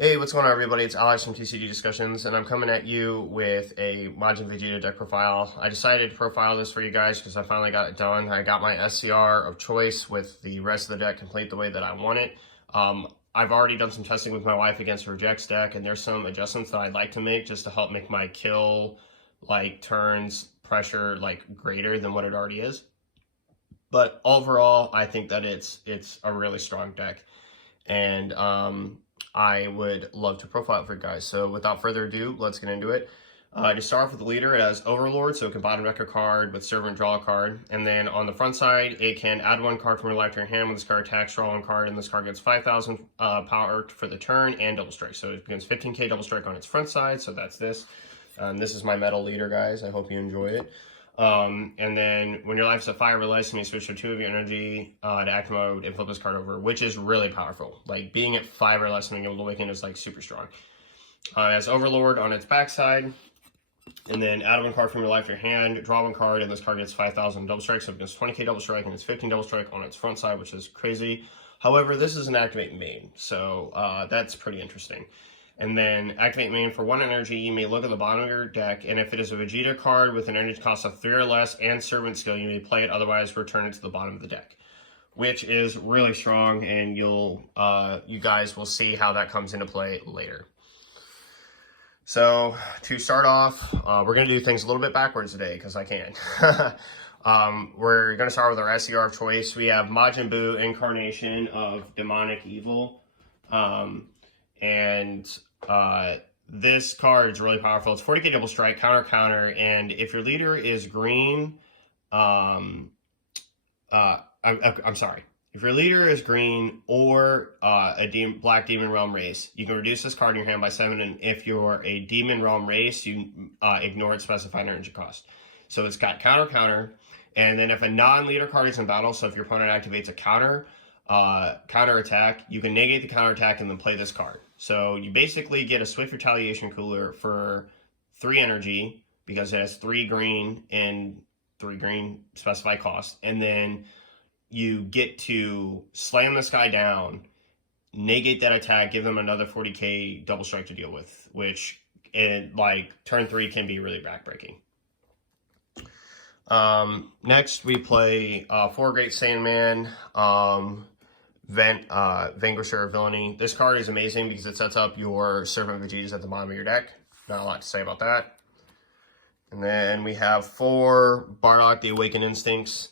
Hey, what's going on, everybody? It's Alex from TCG Discussions, and I'm coming at you with a Majin Vegeta deck profile. I decided to profile this for you guys because I finally got it done. I got my SCR of choice with the rest of the deck complete the way that I want it. I've already done some testing with my wife against her Rejects deck, and there's some adjustments that I'd like to make just to help make my kill, turns, pressure, greater than what it already is. But overall, I think that it's a really strong deck, and I would love to profile it for you guys. So without further ado, let's get into it. To start off with the leader, it has Overlord, so it can bottom deck a card with Servant, draw a card. And then on the front side, it can add one card from your life to your hand. When this card attacks, draw one card, and this card gets 5,000 power for the turn and double strike. So it begins 15k double strike on its front side, so that's this. This is my metal leader, guys. I hope you enjoy it. And then when your life's at 5 or less, and you switch to 2 of your energy to active mode and flip this card over, which is really powerful. Being at 5 or less and being able to awaken is super strong. It has Overlord on its backside, and then add one card from your life to your hand, draw one card, and this card gets 5,000 double strike, so it gets 20k double strike, and it's 15 double strike on its front side, which is crazy. However, this is an activate main, so that's pretty interesting. And then activate main for 1 energy, you may look at the bottom of your deck, and if it is a Vegeta card with an energy cost of 3 or less and Servant skill, you may play it, otherwise return it to the bottom of the deck, which is really strong, and you guys will see how that comes into play later. So to start off, we're going to do things a little bit backwards today, because I can. We're going to start with our SCR of choice. We have Majin Buu, Incarnation of Demonic Evil. This card is really powerful. It's 40k double strike, counter, and if your leader is green, I'm sorry. If your leader is green or a Black Demon Realm race, you can reduce this card in your hand by 7, and if you're a Demon Realm race, you ignore its specified energy cost. So it's got counter, and then if a non-leader card is in battle, so if your opponent activates a counter attack, you can negate the counter attack and then play this card. So you basically get a Swift Retaliation Cooler for 3 energy, because it has 3 green and 3 green specified cost, and then you get to slam this guy down, negate that attack, give them another 40k double strike to deal with, which turn 3 can be really backbreaking. Next we play 4 Great Sandman, Vanquisher of Villainy. This card is amazing because it sets up your Servant Vegetas at the bottom of your deck. Not a lot to say about that. And then we have 4 Bardock, the Awakened Instincts.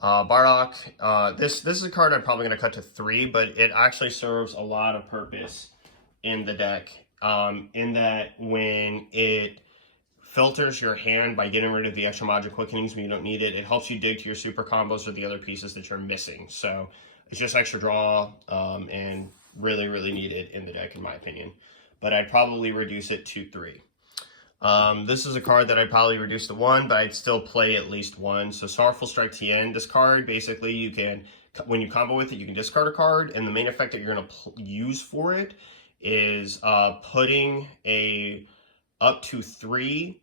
Bardock, this is a card I'm probably going to cut to 3, but it actually serves a lot of purpose in the deck, in that when it filters your hand by getting rid of the extra Magic Quickenings when you don't need it, it helps you dig to your super combos or the other pieces that you're missing. So it's just extra draw, and really, really needed in the deck, in my opinion. But I'd probably reduce it to 3. This is a card that I'd probably reduce to 1, but I'd still play at least 1. So Sorrowful Strike TN, this card, basically you can, when you combo with it, you can discard a card, and the main effect that you're going to use for it is putting up to 3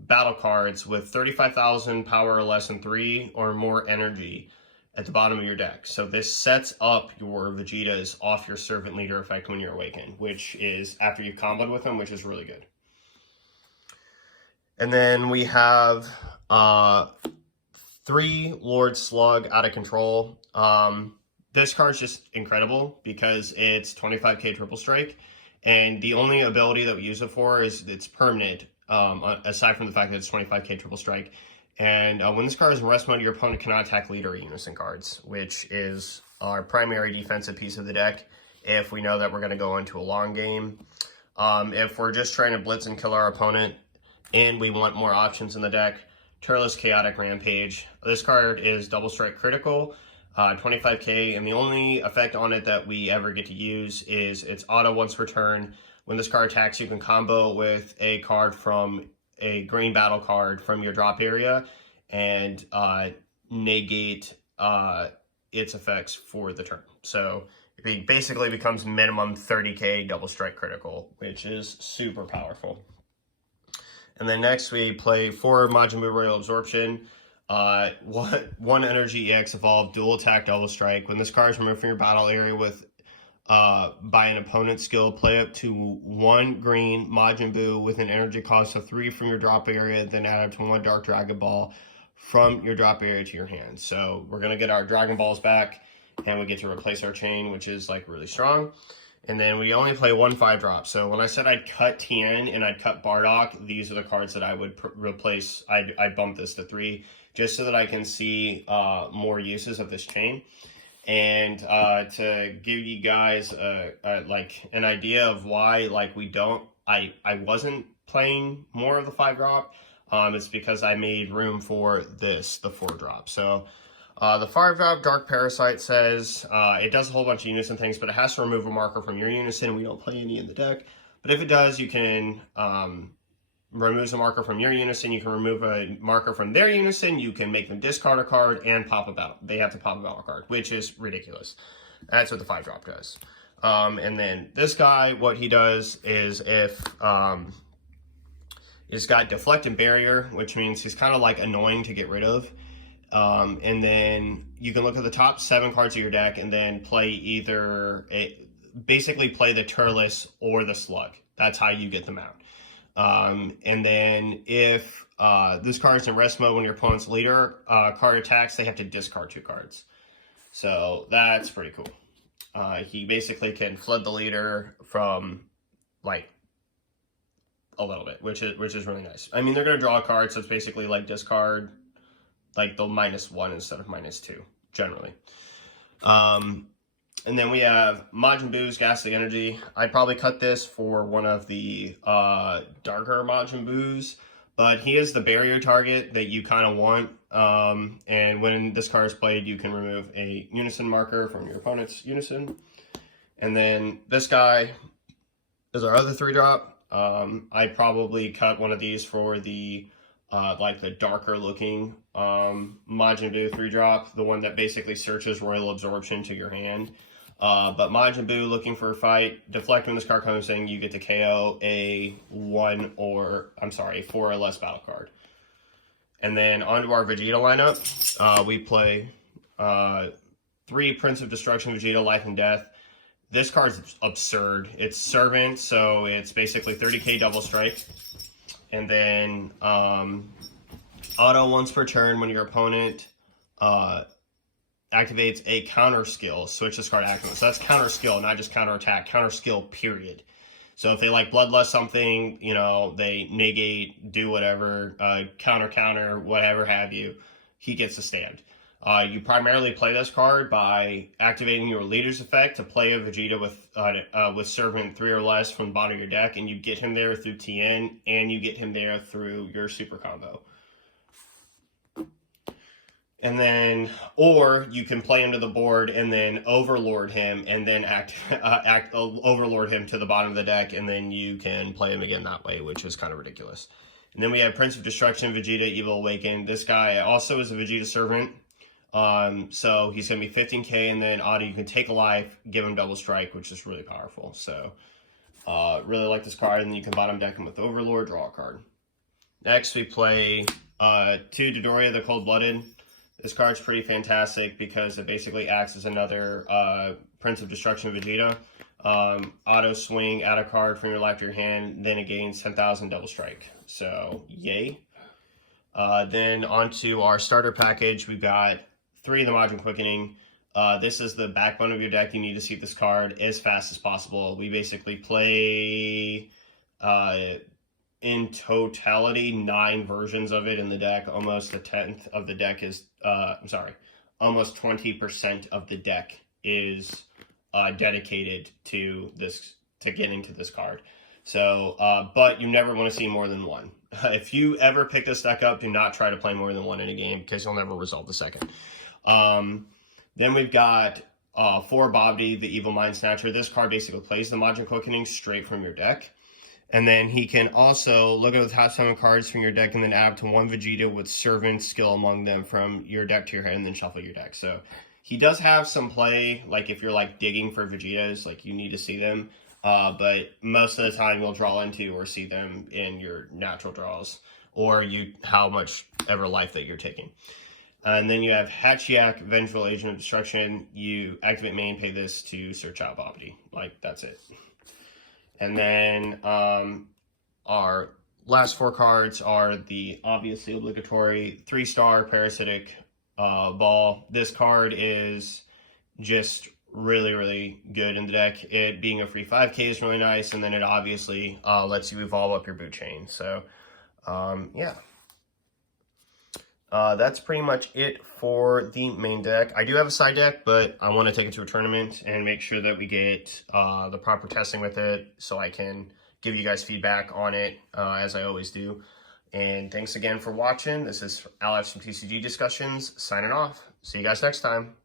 battle cards with 35,000 power or less and 3 or more energy at the bottom of your deck. So this sets up your Vegetas off your Servant Leader effect when you're awakened, which is after you've comboed with them, which is really good. And then we have 3 Lord Slug Out of Control. This card is just incredible because it's 25k triple strike, and the only ability that we use it for is it's permanent, aside from the fact that it's 25k triple strike. And when this card is in rest mode, your opponent cannot attack leader or unison cards, which is our primary defensive piece of the deck if we know that we're going to go into a long game. If we're just trying to blitz and kill our opponent and we want more options in the deck, Turles Chaotic Rampage. This card is double strike critical, 25k, and the only effect on it that we ever get to use is its auto once per turn. When this card attacks, you can combo with a card from a green battle card from your drop area and negate its effects for the turn. So it basically becomes minimum 30k double strike critical, which is super powerful. And then next we play 4 Majin Buu Royal Absorption. 1 energy EX evolved, dual attack, double strike. When this card is removed from your battle area with by an opponent's skill, play up to 1 green Majin Buu with an energy cost of 3 from your drop area, then add up to 1 Dark Dragon Ball from your drop area to your hand. So we're going to get our Dragon Balls back, and we get to replace our chain, which is like really strong. And then we only play 1 5-drop. So when I said I'd cut TN and I'd cut Bardock, these are the cards that I would replace. I'd bump this to 3 just so that I can see more uses of this chain. And to give you guys like an idea of why like I wasn't playing more of the 5-drop, it's because I made room for this, the 4-drop. So the 5-drop Dark Parasite says it does a whole bunch of unison things, but it has to remove a marker from your unison. We don't play any in the deck, but if it does, you can remove a marker from your unison. You can remove a marker from their unison. You can make them discard a card and pop a battle. They have to pop a battle card, which is ridiculous. That's what the 5-drop does. And then this guy, what he does is if he's got Deflect Barrier, which means he's kind of like annoying to get rid of. And then you can look at the top 7 cards of your deck and then play basically play the Turles or the Slug. That's how you get them out. And then if this card's in rest mode when your opponent's leader card attacks, they have to discard 2 cards. So that's pretty cool. He basically can flood the leader from like a little bit, which is really nice. I mean, they're gonna draw a card, so it's basically like discard, like they'll -1 instead of -2 generally. And then we have Majin Buu's Ghastly Energy. I'd probably cut this for one of the darker Majin Buus, but he is the barrier target that you kind of want. And when this card is played, you can remove a unison marker from your opponent's unison. And then this guy is our other 3-drop. I'd probably cut one of these for the like the darker looking Majin Buu 3-drop, the one that basically searches Royal Absorption to your hand. But Majin Buu looking for a fight, deflect when this card comes in, you get to KO a 4 or less battle card. And then onto our Vegeta lineup, we play 3 Prince of Destruction Vegeta, Life and Death. This card's absurd. It's Servant, so it's basically 30k double strike. And then auto once per turn when your opponent activates a counter skill, switch this card active. So that's counter skill, not just counter attack, counter skill, period. So if they like bloodlust something, you know, they negate, do whatever, counter, whatever have you, he gets to stand. You primarily play this card by activating your leader's effect to play a Vegeta with Servant 3 or less from the bottom of your deck, and you get him there through TN, and you get him there through your super combo. And then, or you can play him to the board and then overlord him and then overlord him to the bottom of the deck, and then you can play him again that way, which is kind of ridiculous. And then we have Prince of Destruction, Vegeta, Evil Awakened. This guy also is a Vegeta Servant. So he's going to be 15k, and then auto, you can take a life, give him double strike, which is really powerful. So, really like this card, and then you can bottom deck him with Overlord, draw a card. Next, we play 2 Dodoria, the Cold-Blooded. This card's pretty fantastic because it basically acts as another Prince of Destruction Vegeta. Auto swing, add a card from your life to your hand, then it gains 10,000 double strike. So, yay. Then onto our starter package, we've got 3 of the Majin Quickening. This is the backbone of your deck. You need to see this card as fast as possible. We basically play, in totality, 9 versions of it in the deck. Almost a 10th of the deck is, almost 20% of the deck is dedicated to this, to getting to this card. So, but you never want to see more than 1. If you ever pick this deck up, do not try to play more than 1 in a game because you'll never resolve the second. Then we've got 4 Bobby, the Evil Mind Snatcher. This card basically plays the Majin Quickening straight from your deck. And then he can also look at the top 7 cards from your deck and then add to 1 Vegeta with Servant skill among them from your deck to your hand, and then shuffle your deck. So he does have some play, like if you're like digging for Vegetas, like you need to see them. But most of the time you'll draw into or see them in your natural draws, or how much ever life that you're taking. And then you have Hatchiac, Vengeful Agent of Destruction. You activate main, pay this to search out Bobbity. Like, that's it. And then our last 4 cards are the obviously obligatory 3-star Parasitic Ball. This card is just really, really good in the deck. It being a free 5k is really nice, and then it obviously lets you evolve up your boot chain. So, yeah. That's pretty much it for the main deck. I do have a side deck, but I want to take it to a tournament and make sure that we get the proper testing with it so I can give you guys feedback on it, as I always do. And thanks again for watching. This is Alex from TCG Discussions, signing off. See you guys next time.